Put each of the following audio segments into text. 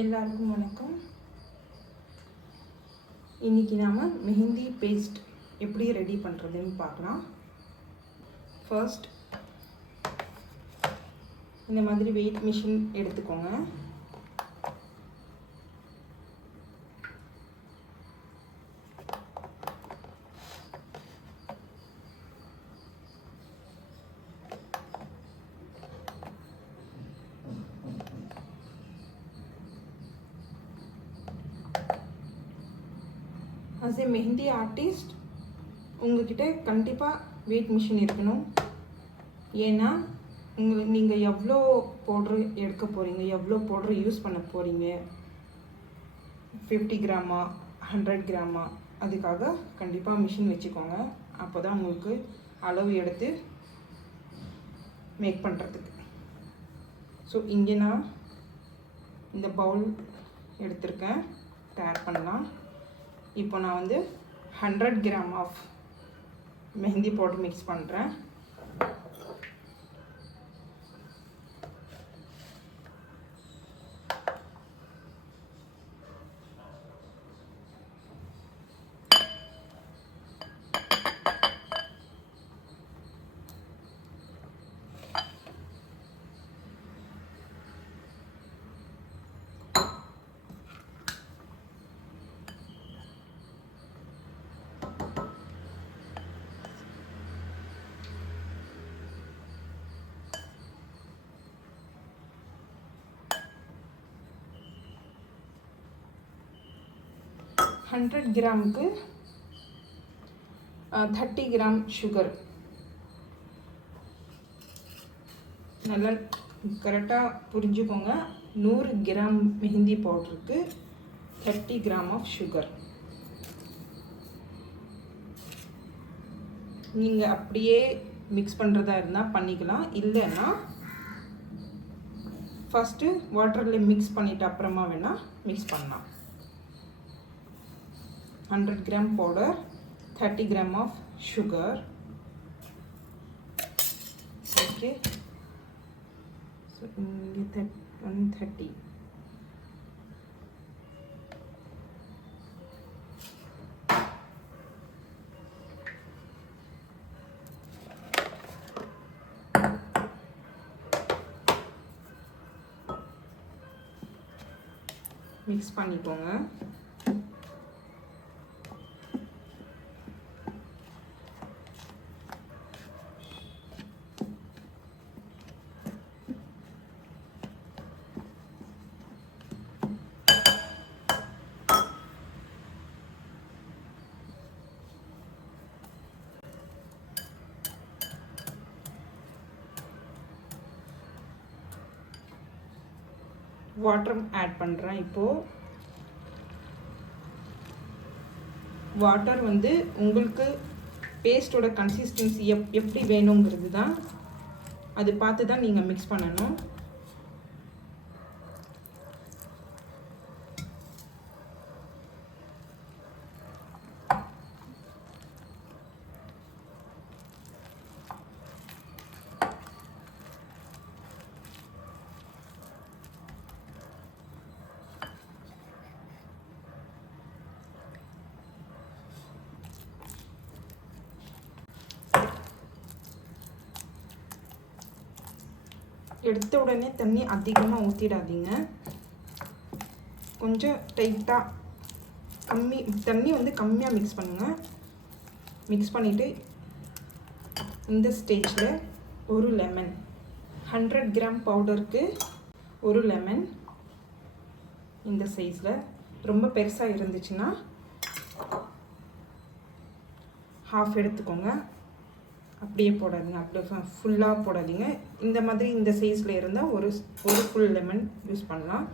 எல்லாருக்கும் வணக்கம். இன்றைக்கி நாம் மெஹந்தி பேஸ்ட் எப்படி ரெடி பண்ணுறதுன்னு பார்க்கலாம். ஃபர்ஸ்ட் இந்த மாதிரி வெயிட் மிஷின் எடுத்துக்கோங்க. as a மெஹந்தி ஆர்டிஸ்ட் உங்கள்கிட்ட கண்டிப்பாக வெயிட் மிஷின் இருக்கணும். ஏன்னா நீங்கள் எவ்வளோ பவுட்ரு எடுக்க போகிறீங்க, எவ்வளோ பவுட்ரு யூஸ் பண்ண போகிறீங்க, 50 கிராமா 100 கிராமா, அதுக்காக கண்டிப்பாக மிஷின் வச்சுக்கோங்க. அப்போ தான் உங்களுக்கு அளவு எடுத்து மேக் பண்ணுறதுக்கு. ஸோ இங்கே நான் இந்த பவுல் எடுத்திருக்கேன், ஆட் பண்ணலாம். இப்போ நான் வந்து 100 gram of mehndi powder mix பண்ணுறேன். ஹண்ட்ரட் கிராமுக்கு 30 கிராம் சுகர். நல்லா கரெக்டாக புரிஞ்சுக்கோங்க. 100 கிராம் மெஹந்தி பவுடருக்கு 30 கிராம் ஆஃப் சுகர். நீங்கள் அப்படியே மிக்ஸ் பண்ணுறதா இருந்தால் பண்ணிக்கலாம். இல்லைன்னா ஃபஸ்ட்டு வாட்டரில் மிக்ஸ் பண்ணிவிட்டு அப்புறமா வேணால் மிக்ஸ் பண்ணலாம். 100 gram powder, 30 gram of sugar. Okay, so 130. Mix பண்ணிக்கோங்க. வாட்டர் ஆட் பண்ணுறேன். இப்போது வாட்டர் வந்து உங்களுக்கு பேஸ்ட்டோட கன்சிஸ்டன்சி எப்படி வேணுங்கிறது தான், அது பார்த்து தான் நீங்கள் மிக்ஸ் பண்ணணும். எடுத்த உடனே தண்ணி அதிகமாக ஊற்றிடாதீங்க. கொஞ்சம் டைட்டாக தண்ணி வந்து கம்மியாக மிக்ஸ் பண்ணுங்கள். மிக்ஸ் பண்ணிவிட்டு இந்த ஸ்டேஜில் ஒரு லெமன், 100 கிராம் பவுடருக்கு ஒரு லெமன் இந்த சைஸில். ரொம்ப பெருசாக இருந்துச்சுன்னா ஹாஃப் எடுத்துக்கோங்க. அப்படியே போடாதீங்க, அப்படியே ஃபுல்லாக போடாதீங்க. இந்த மாதிரி இந்த சைஸில் இருந்தால் ஒரு ஃபுல் லெமன் யூஸ் பண்ணலாம்.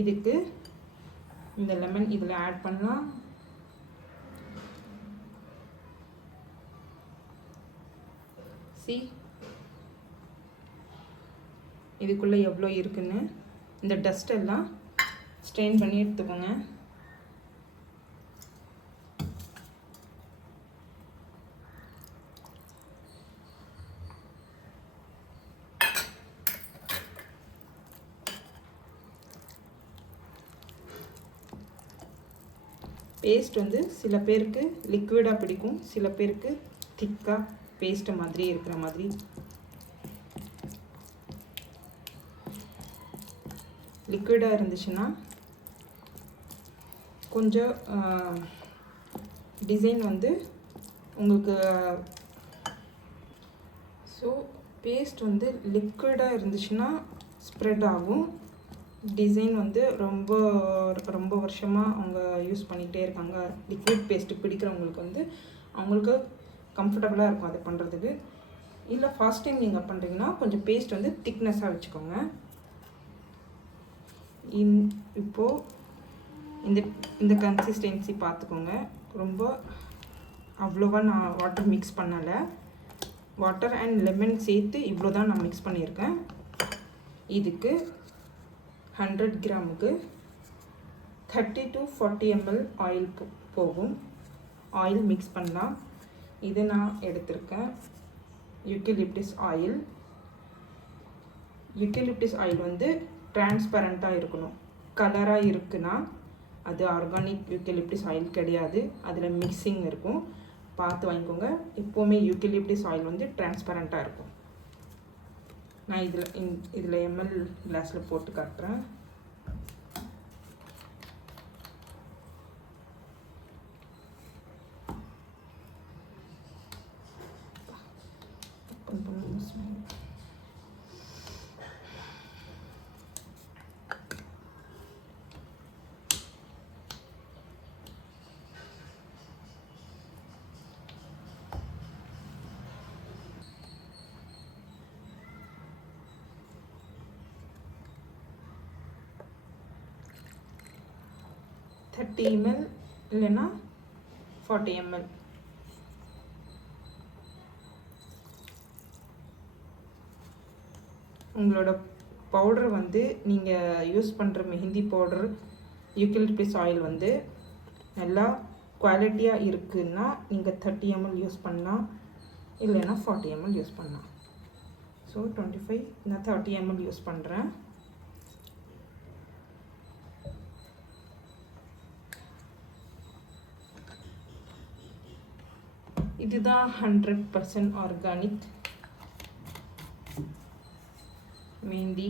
இதுக்கு இந்த லெமன் இதில் ஆட் பண்ணலாம். see இதுக்குள்ளே எவ்வளோ இருக்குன்னு. இந்த டஸ்ட் எல்லாம் ஸ்ட்ரெயின் பண்ணி எடுத்துக்கோங்க. பேஸ்ட் வந்து சில பேருக்கு லிக்விடாக பிடிக்கும், சில பேருக்கு திக்காக பேஸ்ட் மாதிரி இருக்கிற மாதிரி. லிக்விடாக இருந்துச்சுன்னா கொஞ்சம் டிசைன் வந்து உங்களுக்கு ஸோ பேஸ்ட் வந்து லிக்விடாக இருந்துச்சுன்னா ஸ்ப்ரெட் ஆகும். டிசைன் வந்து ரொம்ப வருஷமாக அவங்க யூஸ் பண்ணிகிட்டே இருக்காங்க. லிக்விட் பேஸ்ட்டு பிடிக்கிறவங்களுக்கு வந்து அவங்களுக்கு கம்ஃபர்டபுளாக இருக்கும் அதை பண்ணுறதுக்கு. இல்லை ஃபர்ஸ்ட் டைம் நீங்கள் பண்ணுறீங்கன்னா கொஞ்சம் பேஸ்ட் வந்து திக்னஸாக வச்சுக்கோங்க. இப்போது இந்த கன்சிஸ்டன்சி பார்த்துக்கோங்க. ரொம்ப அவ்வளோவா நான் வாட்டர் மிக்ஸ் பண்ணலை. வாட்டர் அண்ட் லெமன் சேர்த்து இவ்வளோ தான் நான் மிக்ஸ் பண்ணியிருக்கேன். இதுக்கு 100 கிராமுக்கு 30 to 40 ml ஆயில் போகும். ஆயில் மிக்ஸ் பண்ணலாம். இது நான் எடுத்திருக்கேன் யூக்கலிப்டஸ் ஆயில். யூக்கலிப்டஸ் ஆயில் வந்து டிரான்ஸ்பரண்ட்டாக இருக்கணும். கலராக இருக்குன்னா அது ஆர்கானிக் யூக்கலிப்டஸ் ஆயில் கிடையாது, அதில் மிக்சிங் இருக்கும். பார்த்து வாங்கிக்கோங்க. எப்போவுமே யூக்கலிப்டஸ் ஆயில் வந்து டிரான்ஸ்பரண்ட்டாக இருக்கும். நான் இதில் எம்எல் கிளாஸில் போட்டு காட்டுறேன். $30 ml இல்லைன்னா 40 ml. உங்களோட பவுடர் வந்து நீங்கள் யூஸ் பண்ணுற மெஹந்தி பவுடர் யூக்கலிப்டஸ் ஆயில் வந்து நல்லா குவாலிட்டியாக இருக்குன்னா நீங்கள் 30 ml யூஸ் பண்ணலாம், இல்லைன்னா 40 ml யூஸ் பண்ணலாம். ஸோ 25 நான் 30 ml யூஸ் பண்ணுறேன். இதுதான் 100% ஆர்கானிக் மெஹந்தி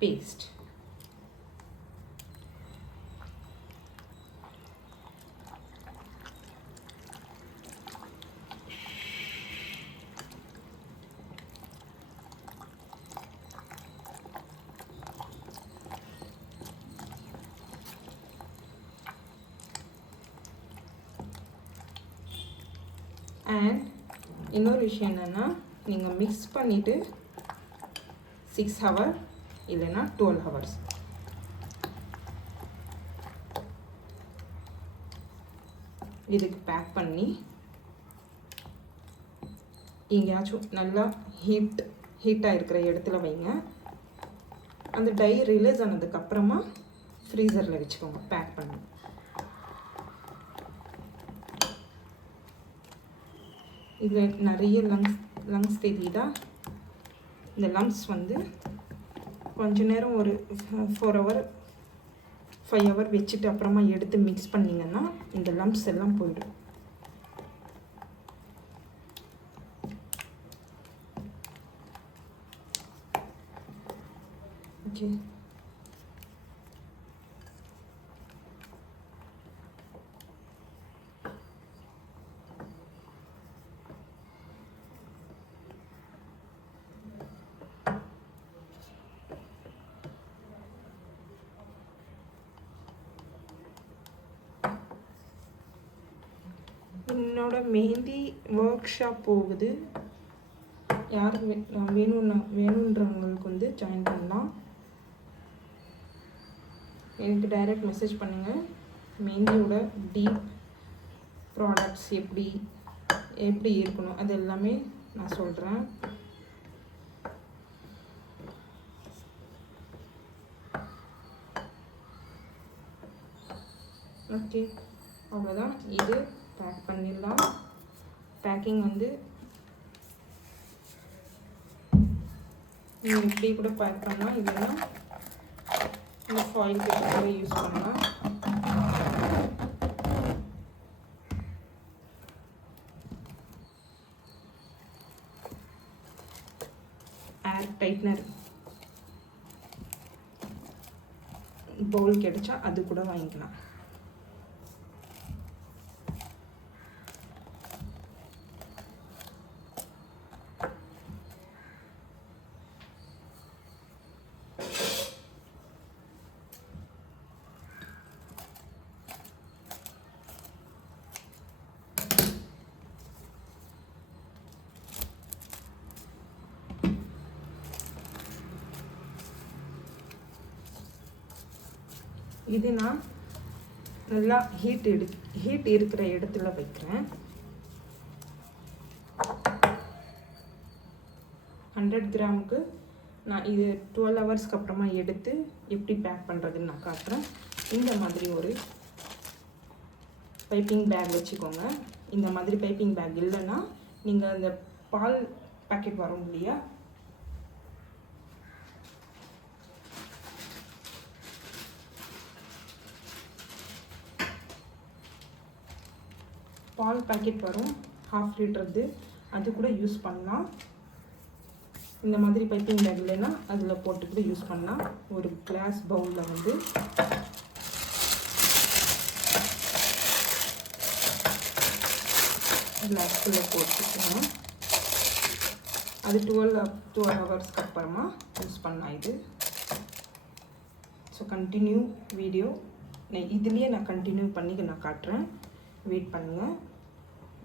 பேஸ்ட். அண்ட் இன்னொரு விஷயம் என்னென்னா, நீங்கள் மிக்ஸ் பண்ணிவிட்டு 6 hours இல்லைன்னா 12 hours இதுக்கு பேக் பண்ணி எங்கேயாச்சும் நல்லா ஹீட்டாக இருக்கிற இடத்துல வைங்க. அந்த டை ரிலீஸ் ஆனதுக்கப்புறமா ஃப்ரீசரில் வச்சுக்கோங்க பேக் பண்ணி. இதில் நிறைய லங்ஸ் தெரியுதா? இந்த லம்ஸ் வந்து கொஞ்ச நேரம் ஒரு 4 hours 5 hours வச்சுட்டு அப்புறமா எடுத்து மிக்ஸ் பண்ணிங்கன்னா இந்த லம்ஸ் எல்லாம் போயிடும். ஓகே, என்னோட மெஹந்தி ஒர்க் ஷாப் போகுது. யார் வேணுன்றவங்களுக்கு வந்து ஜாயின் பண்ணலாம். எனக்கு டைரெக்ட் மெசேஜ் பண்ணுங்கள். மெஹந்தியோட டீப் ப்ராடக்ட்ஸ் எப்படி இருக்கணும் அது எல்லாமே நான் சொல்கிறேன். ஓகே, அவ்வளோதான். இது பேக் பண்ணிடலாம். பேக்கிங் வந்து நீங்கள் இப்படி கூட பேக் பண்ணலாம், இல்லைன்னா இந்த ஃபாயில் பேப்பர் கூட யூஸ் பண்ணலாம். ஏர் டைட்னர் பவுல் கிடைச்சா அது கூட வாங்கிக்கலாம். இது நான் நல்லா ஹீட் இருக்கிற இடத்துல வைக்கிறேன். 100 கிராமுக்கு நான் இது 12 ஹவர்ஸ்க்கு அப்புறமா எடுத்து எப்படி பேக் பண்ணுறதுன்னு நான் காட்டுறேன். இந்த மாதிரி ஒரு பைப்பிங் பேக் வச்சுக்கோங்க. இந்த மாதிரி பைப்பிங் பேக் இல்லைன்னா நீங்கள் அந்த பால் பேக்கெட் வரும் இல்லையா, பால் பேக்கெட் வரும் 1/2 லிட்டர்து, அது கூட யூஸ் பண்ணலாம். இந்த மாதிரி பைப்பிங் பேக் இல்லைன்னா அதில் போட்டு கூட யூஸ் பண்ணலாம். ஒரு கிளாஸ் பவுலில் வந்து கிளாஸ்குள்ளே போட்டுக்கணும். அது 12 ஹவர்ஸ்க்கு அப்புறமா யூஸ் பண்ணலாம் இது. ஸோ கண்டினியூ வீடியோ இதுலேயே நான் கண்டினியூ பண்ணி நான் காட்டுறேன். வெயிட் பண்ணுங்கள்.